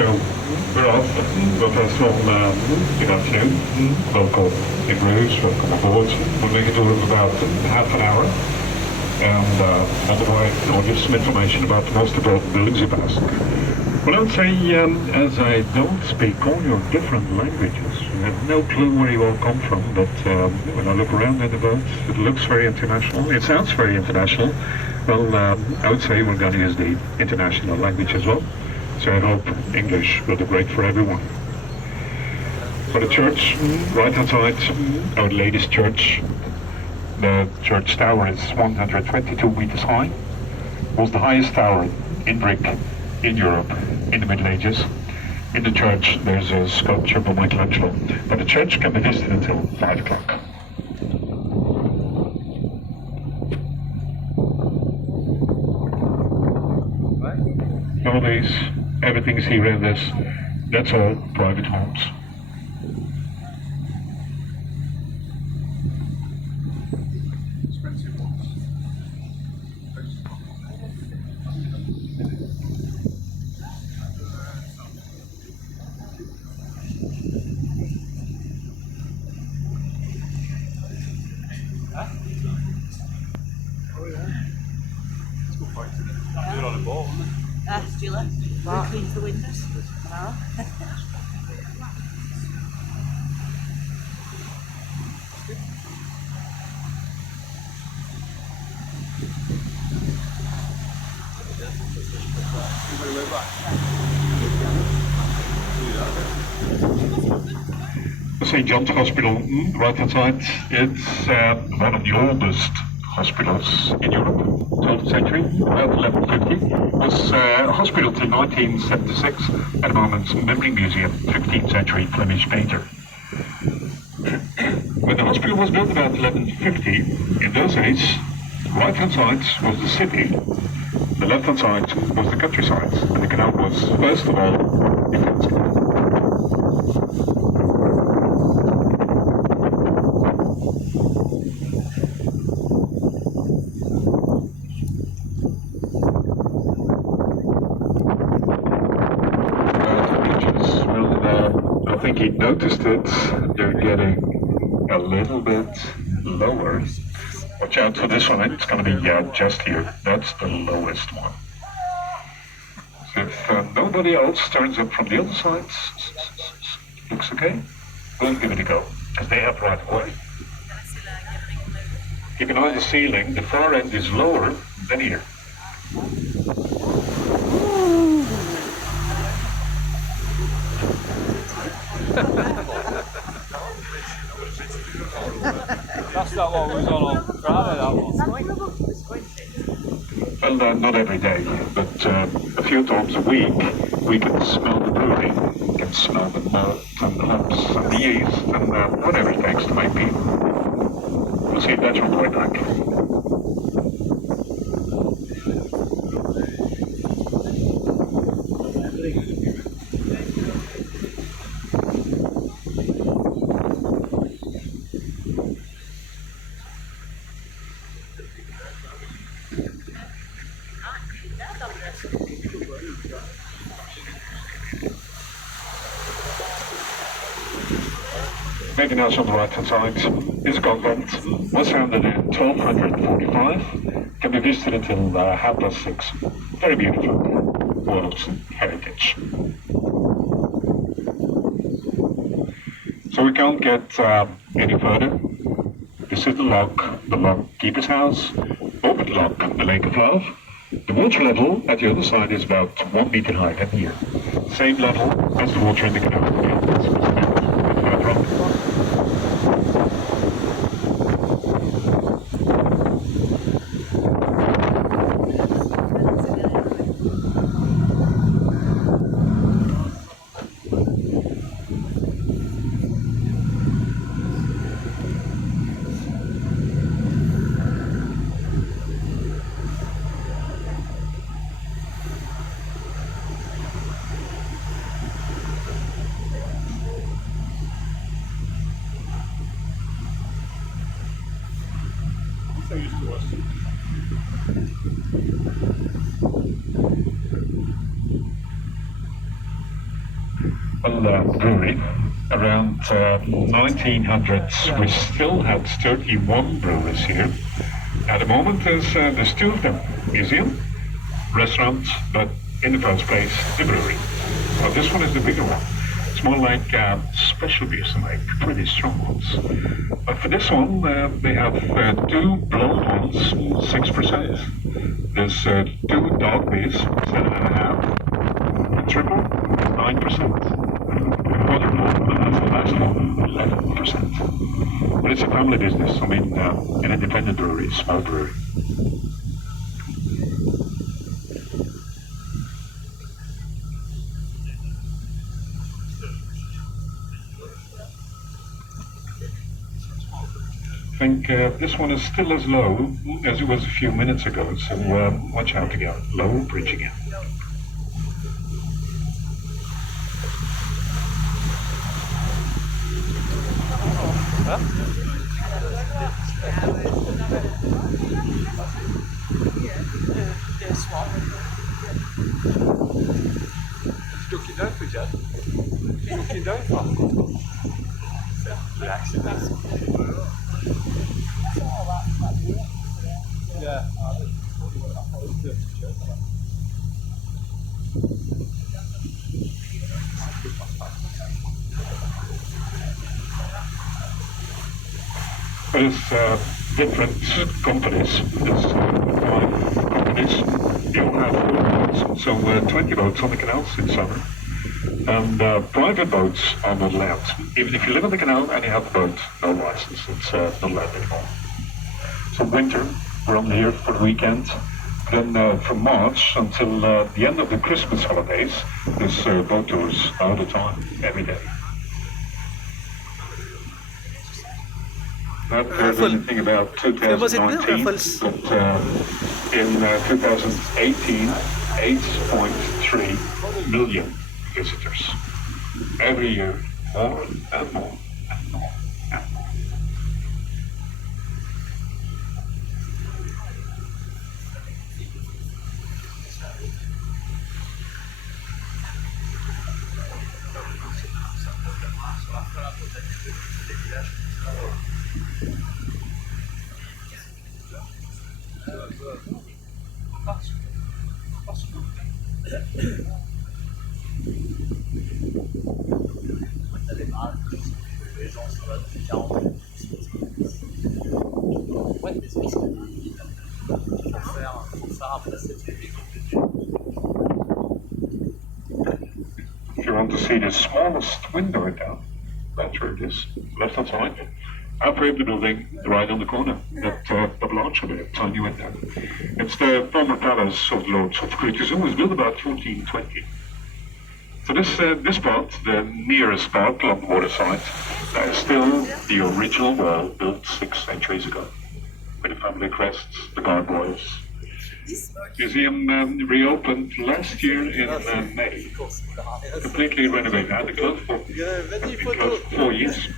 So we're off, but first of all, good afternoon. Welcome in Bruges, welcome aboard. We'll make a tour of about half an hour. And on the way, I'll give some information about the most important buildings you pass. Well, I would say, as I don't speak all your different languages, I have no clue where you all come from, but when I look around in the boat, it looks very international. It sounds very international. Well, I would say we're going to use the international language as well. So I hope English will be great for everyone. For the church, right outside Our Lady's Church, the church tower is 122 meters high. Was the highest tower in brick in Europe in the Middle Ages. In the church there's a sculpture by Michelangelo, but the church can be visited until 5 o'clock. Nowadays, everything's here in this, that's all private homes. Julia, who cleans the windows? No. St. John's Hospital, right outside, it's one of the oldest hospitals in Europe, 12th century, about 1150. It was a hospital till 1976, at the moment Memory Museum, 15th century Flemish painter. When the hospital was built about 1150, in those days, right hand side was the city, the left hand side was the countryside, and the canal was, first of all, defense canal. I think he noticed it, they're getting a little bit lower. Watch out for this one, it's going to be just here, that's the lowest one. So if nobody else turns up from the other side, looks okay, we'll give it a go, as they have right away. Keep an eye on the ceiling, the far end is lower than here. That's not what was on Friday, that one. Well, not every day, but a few times a week we can smell the brewery, we can smell the malt and the hops and the yeast and whatever it takes to make beer. We'll see if that's on the way back. Making house on the right hand side is a convent, was founded in 1245, can be visited until 6:30. Very beautiful, world's heritage. So we can't get any further. This is the lock keeper's house, over the lock, the Lake of Love. The water level at the other side is about 1 meter high than here. Same level as the water in the canal. So used to us. brewery. Around 1900s, we still had 31 breweries here. At the moment, there's two of them: museum, restaurant, but in the first place, the brewery. Well, this one is the bigger one. It's more like special beers to make, pretty strong ones. But for this one, they have two blonde ones, 6%. There's two dark beers, 7.5%. The triple, 9%. And the last one, 11%. But it's a family business. I mean, an independent brewery, small brewery. I think this one is still as low as it was a few minutes ago, so watch out again. Low bridge again. The Swan. Looking down for Jed. Looking down for. Relaxing. Yeah. There's different companies. There's 5 companies. You all have 4 boats, so 20 boats on the canals in summer. And private boats are not allowed. Even if you live on the canal and you have a boat, no license, it's not allowed anymore. So winter, we're only here for the weekend. Then from March until the end of the Christmas holidays, there's boat tours all the time, every day. Not heard anything about 2019, but in 2018, 8.3 million visitors. Every year, more and more and more and more. If you want to see the smallest window in town, that's where it is, left hand side. Halfway up the building, right on the corner, that double arch of it, tiny window. It's the former palace of Lords of Brudges. It was built about 1420. So this part, the nearest part along the waterside, is still the original wall built 6 centuries ago, with the family crests, the gargoyles. Museum reopened last year in May. Completely renovated. Had it closed for 4 years.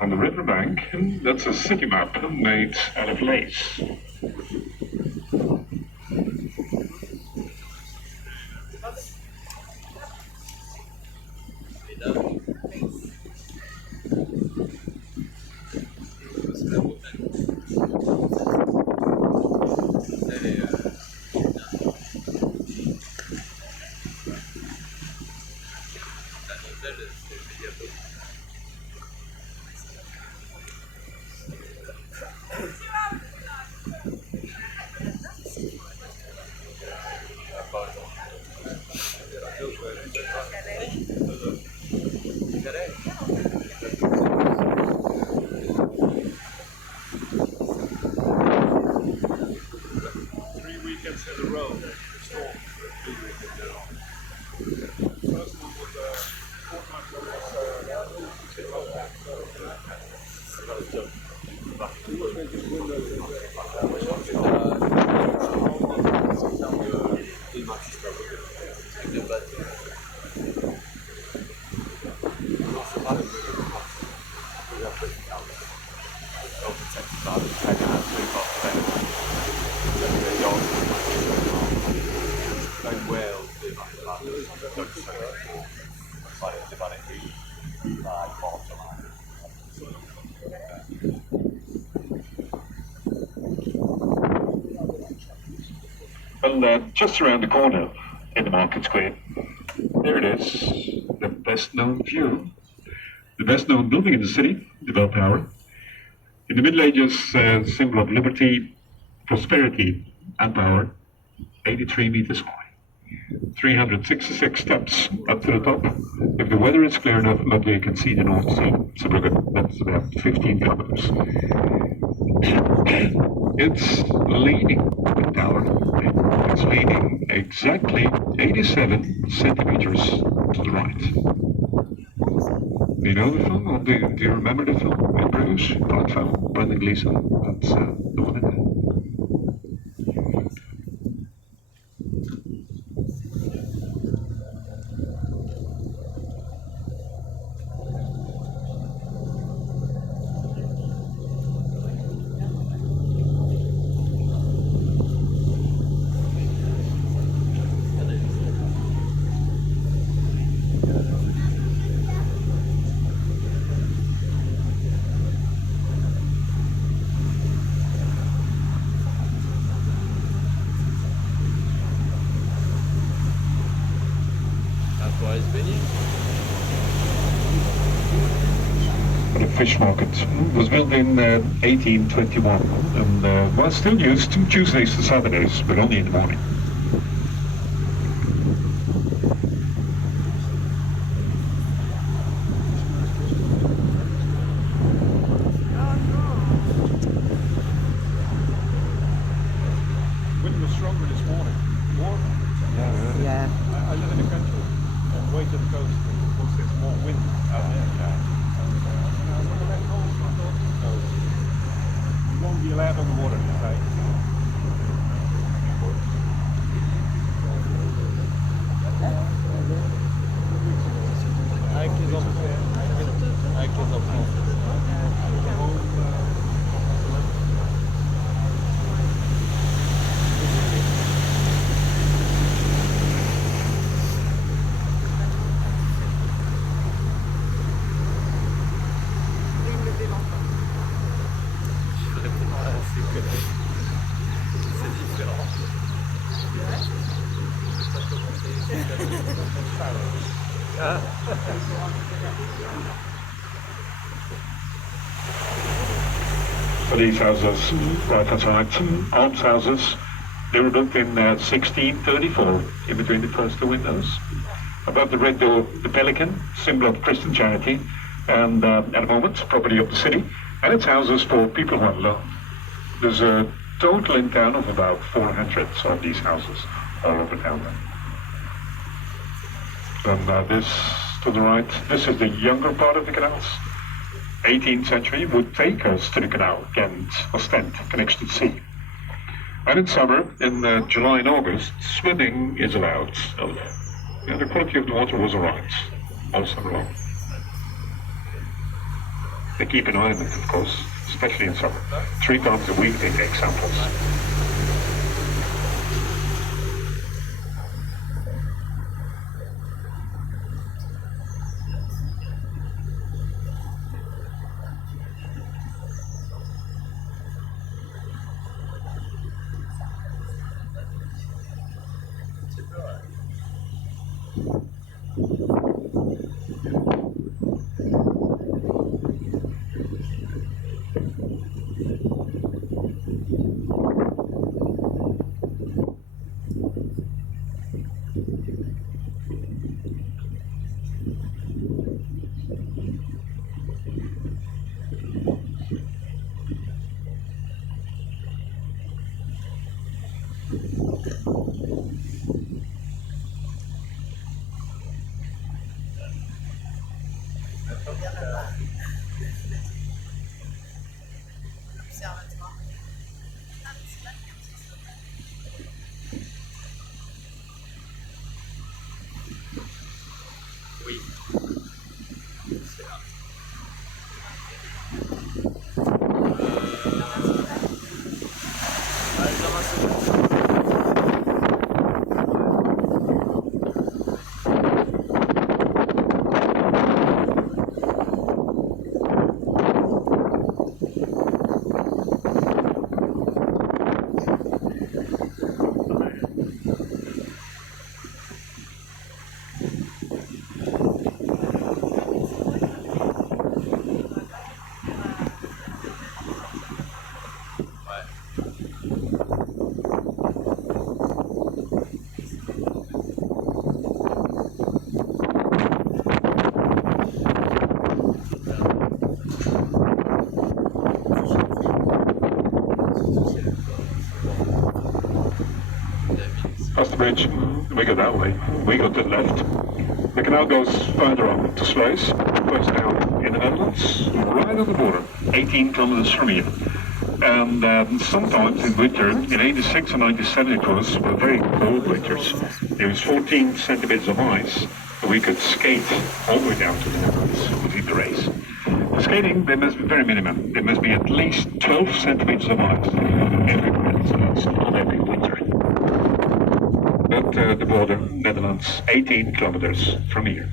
On the riverbank, that's a city map made out of lace. Well, just around the corner in the market square, there it is, the best known view, the best known building in the city, the bell tower. In the Middle Ages, symbol of liberty, prosperity, and power, 83 meters high. 366 steps up to the top. If the weather is clear enough, maybe you can see the North Sea, Zeebrugge. That's about 15 kilometers. It's leaning, the tower. It's leaning exactly 87 centimeters to the right. Do you know the film? Or do you remember the film in Bruges? Black film, Brendan Gleeson. That's the one in there. The fish market was built in 1821 and was still used Tuesdays to Saturdays, but only in the morning. Wind was stronger this morning. More? Yeah. I live in a country, way to the coast, of course there's more wind out there. You won't be allowed on the water today. So these houses, right outside, almshouses, they were built in 1634, in between the first two windows. Above the red door, the pelican, symbol of Christian charity, and at the moment, property of the city, and it's houses for people who are alone. There's a total in town of about 400 of these houses, all over town. And this, to the right, this is the younger part of the canals. 18th century would take us to the canal, Ghent, Ostend, connection to the sea. And in summer, in July and August, swimming is allowed. So, the quality of the water was alright, all summer long. They keep an eye on it, of course, especially in summer. 3 times a week they take samples. bridge, we go that way. We go to the left. The canal goes further on to Sluis, goes down in the Netherlands, right on the border, 18 kilometers from here. And sometimes in winter, in 86 and 97 it was, were very cold winters. There was 14 centimeters of ice, and we could skate all the way down to the Netherlands within the race. For skating, there must be very minimum. There must be at least 12 centimeters of ice everywhere else, not every winter. But the border, Netherlands, 18 kilometers from here.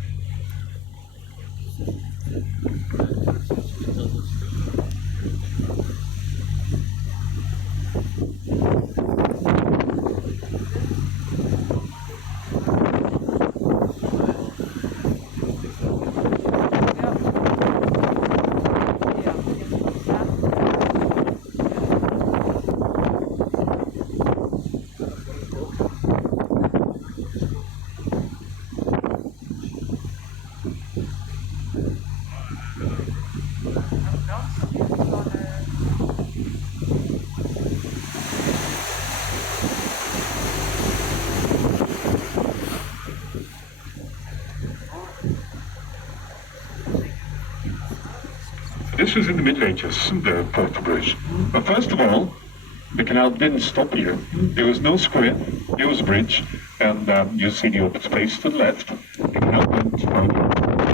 This was in the Middle Ages, the port of Brudge. But first of all, the canal didn't stop here. There was no square, there was a bridge, and you see the open space to the left. The canal went over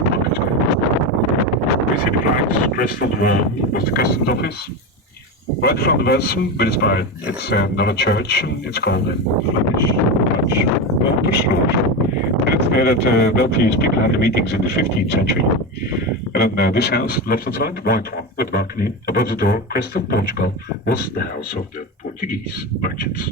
Market Square. We see the flags, dressed on the wall was the customs office. Right in front of us, with its spire, it's not a church, it's called in Flemish, Brudge, and it's there that wealthiest people had their meetings in the 15th century. And then this house, left hand side, the white one, with the balcony, above the door, crest of Portugal, was the house of the Portuguese merchants.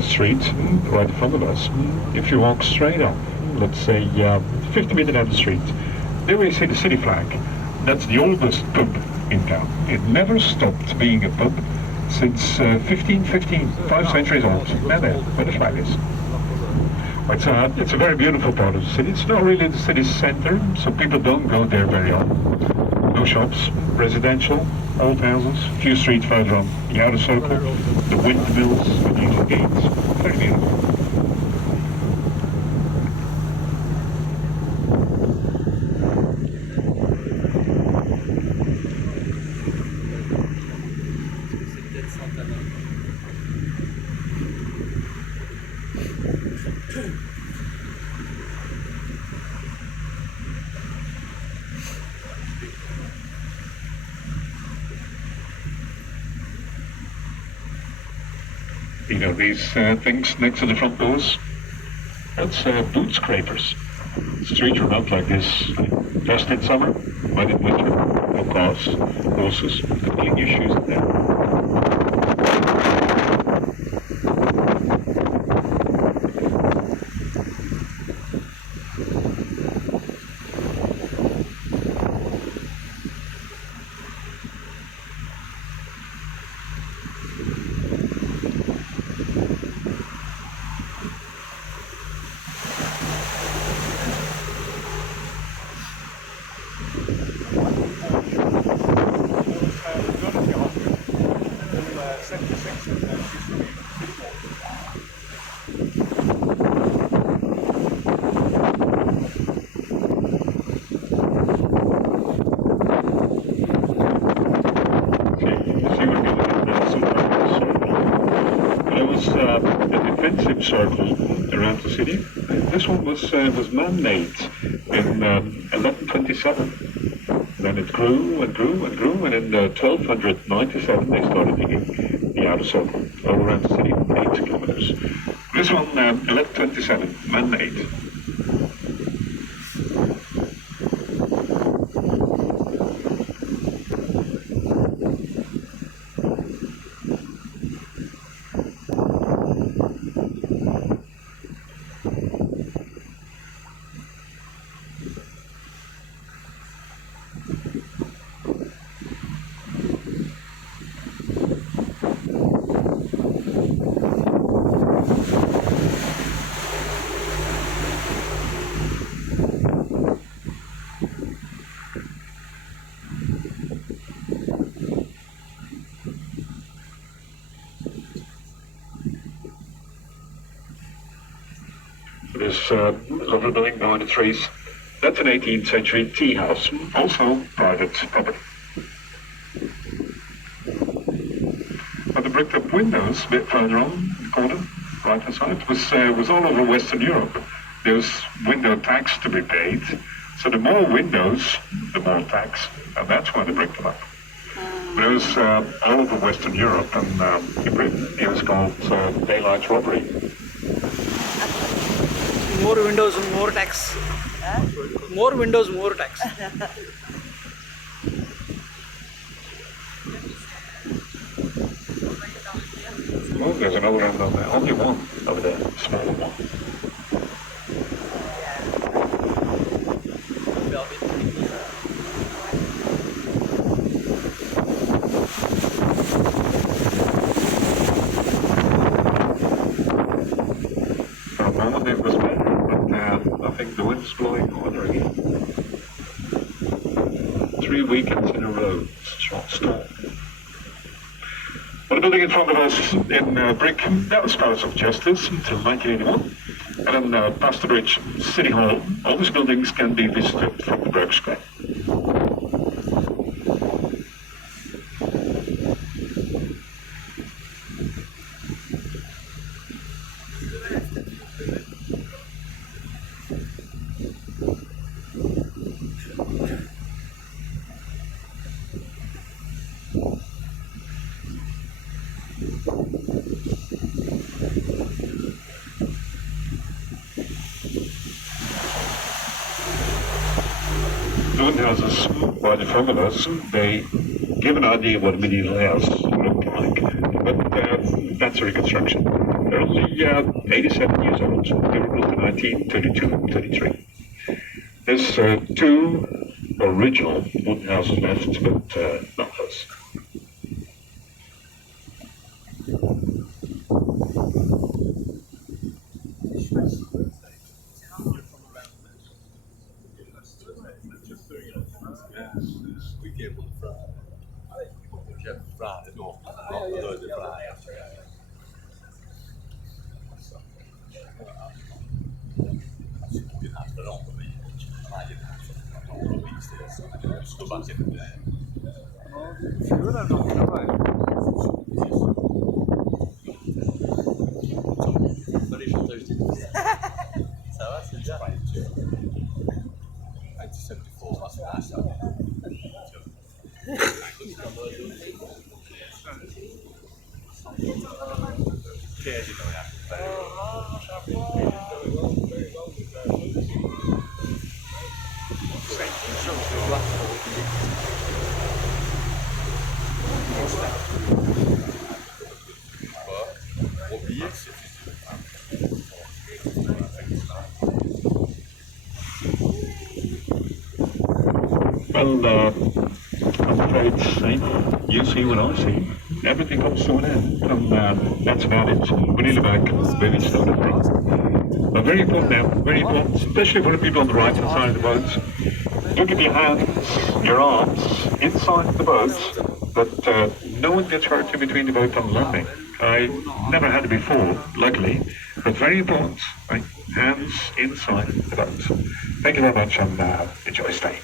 Street right in front of us. If you walk straight up, let's say 50 meters down the street, there we see the city flag. That's the oldest pub in town. It never stopped being a pub since 1515, 5 centuries old. There, where the flag is. It's a very beautiful part of the city. It's not really the city's center, so people don't go there very often. No shops, residential, old houses, a few streets further on the outer circle, the windmills, the little gates. Very beautiful. You know these things next to the front doors? That's boot scrapers. Streets were not like this just in summer, but in winter. No cars, horses, putting your shoes in there. semicircle around the city. This one was man-made in 1127. Then it grew and grew and grew, and in 1297 they started digging the outer circle all around the city, 8 kilometers. This one, 1127, man-made. This lovely building behind the trees, that's an 18th century tea house, also private property. But the bricked up windows a bit further on the corner, right hand side, was all over Western Europe. There's window tax to be paid, so the more windows, the more tax, and that's why they bricked them up. But it was all over Western Europe, and in Britain it was called daylight robbery. More windows, more tax. More windows, more tax. Oh, there's another one over there. Only one over there, a smaller one. For a moment it was better, but I think the wind's blowing harder again. 3 weekends in a row, storm. Well, the building in front of us in brick, that was Palace of Justice until 1981. And then past the bridge, City Hall. All these buildings can be visited from the Brudge Square. Houses by the formulas, they give an idea of what a medieval house looked like, but that's a reconstruction. They're only 87 years old. They were built in 1932-33. There's 2 original wooden houses left, but not those. Ça va, c'est bien. 1974, that's the last Well, I'm afraid, you see what I see. Everything comes to an end, and that's about it. We're nearly back where we started from. But very important now, very important, especially for the people on the right hand side of the boat. You give your hands, your arms, inside the boat, but no one gets hurt in between the boat and landing. I never had it before, luckily, but very important, right? Hands inside the boat. Thank you very much, and enjoy staying.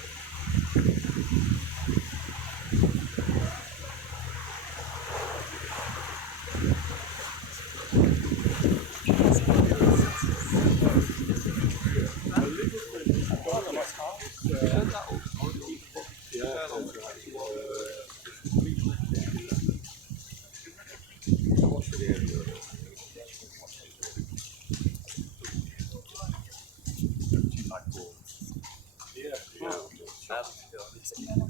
Walking.